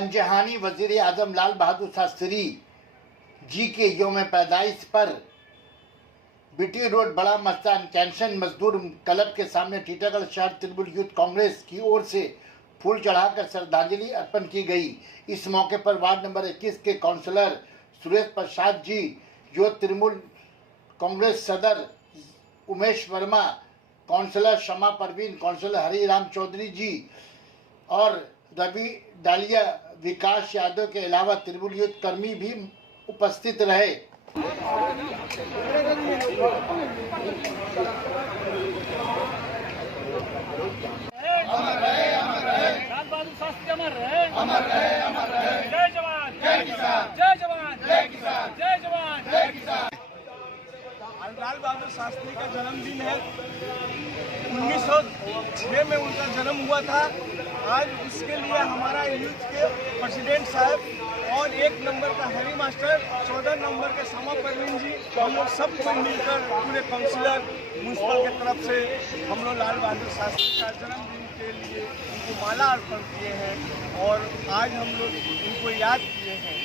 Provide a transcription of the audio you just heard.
पंजहानी वजीर आजम लाल बहादुर शास्त्री जी के यौम पैदाइश पर बीटी रोड बड़ा मस्तान कैंशन मजदूर क्लब के सामने टीटागढ़ शहर तृणमूल यूथ कांग्रेस की ओर से फूल चढ़ाकर श्रद्धांजलि अर्पण की गई। इस मौके पर वार्ड नंबर 21 के काउंसलर सुरेश प्रसाद जी, यूथ तृणमूल कांग्रेस सदर उमेश वर्मा, काउंसलर शमा परवीन, काउंसलर हरिराम चौधरी जी और रवि डालिया, विकास यादव के अलावा तृणमूल यूथ कर्मी भी उपस्थित रहे। अमर रहे, अमर रहे, लाल बहादुर शास्त्री अमर रहे, अमर रहे, अमर रहे। जय जवान, जय किसान, जय जवान, जय किसान, जय जवान, जय किसान। लाल बहादुर शास्त्री का जन्मदिन है। 1906 में उनका जन्म हुआ था। आज उसके लिए हमारा यूथ के प्रेसिडेंट साहब और 1 नंबर का हरी मास्टर, 14 नंबर के शमा परवीन जी, हम लोग सब कोई मिलकर पूरे काउंसिलर म्यूनसिपल की तरफ से हम लोग लाल बहादुर शास्त्री का जन्मदिन के लिए उनको माला अर्पण किए हैं और आज हम लोग उनको याद किए हैं।